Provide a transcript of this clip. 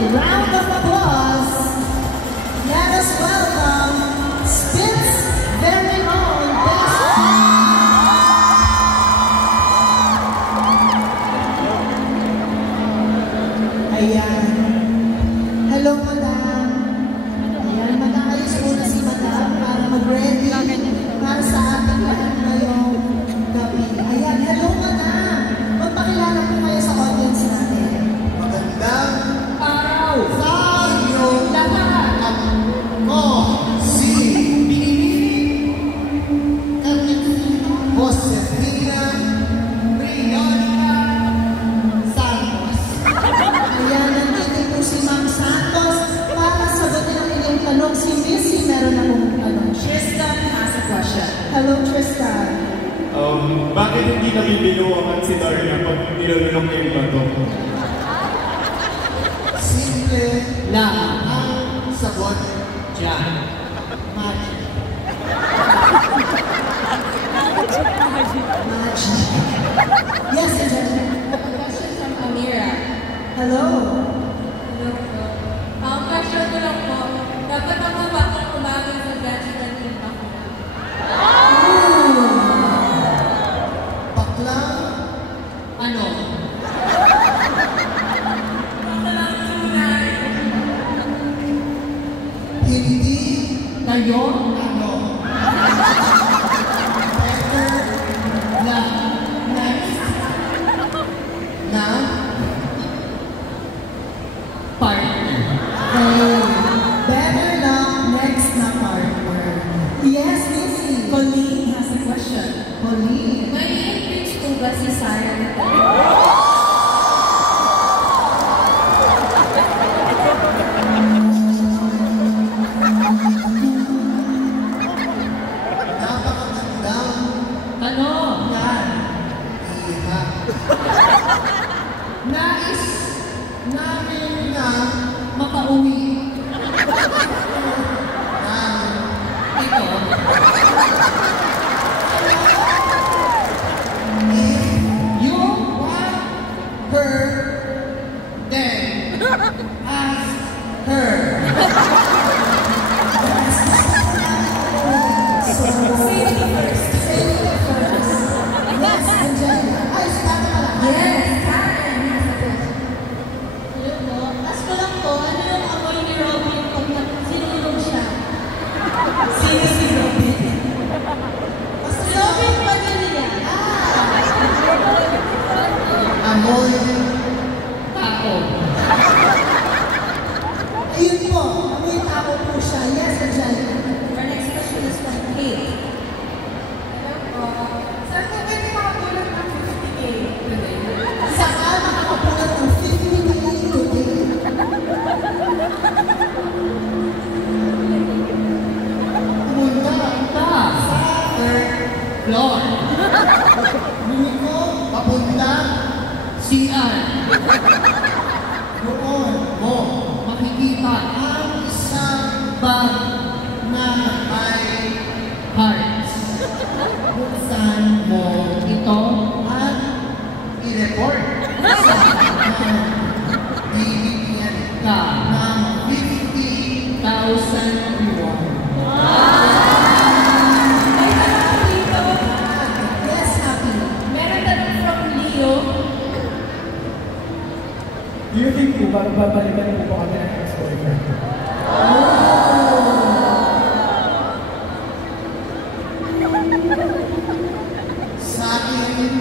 round of applause. Let us welcome Spit's very own best Ayan. Hello, madam. Ayan, mag-aayos muna si madam para mag-ready para sa ating lahat ngayong gabi. Ayan, hello, madam. Magpakilala po kayo sa audience natin. Magandang araw sa inyong lahat. Ako si Josefina Rinonia Santos. Ayan, nandito po si Ma'am Santos para sagutin ang inyong tanong. Si Missy meron na pong tanong. Tristan has a question. Hello, Tristan. Bakit hindi nabibinuwakan si Darna pag nilulunok niya yung bato? Simple Lang. ang sagot. Diyan. Magic. Magic. Yes, Angelica. Question from Amira. Hello. Hello po. Ang question ko lang po, dapat ang mga batang umagin sa dance na yung bakla. Bakla. Ano? Baklang tunay. Hindi. Kayo? Ano. Better Na. next. Na. Partner. Okay. Better luck next na partner. Yes, Missy. Colleen has a question. Pauline. May i-preach po ba si Sarah? Napakagandang Tanong. yan. Iha. Nais namin Na. makauwi. Na. Ito. You want her, then ask her. Safety first. Safety first. Yes, Angelica. Ay, si Tata pala. Yes, Karen has a question. Hello po. Ask ko lang po, ano yung amoy ni Robin pag sinulog siya? Sino si Robin? Si Robin Padilla. Amoy. Tao. Ayun po. May tao po siya. Yes, Angelica. Our next question is from Kate. Hello po. Saan po pwede makapulot ng 50K today? Saan makakapulat ng 50 million today? Pumunta. Ta. Third Floor. Lumiko. Papunta. CR. Noon mo. Makikita. Ang isang Bag. na ay Hearts. buksan mo Ito. at i-report bibigyan Ka. ng 50,000 1,000 May tanong dito. Yes, Happy. Meron tanong from Leo. Do you think po, babalikan mo po kami ng ex-boyfriend? sa akin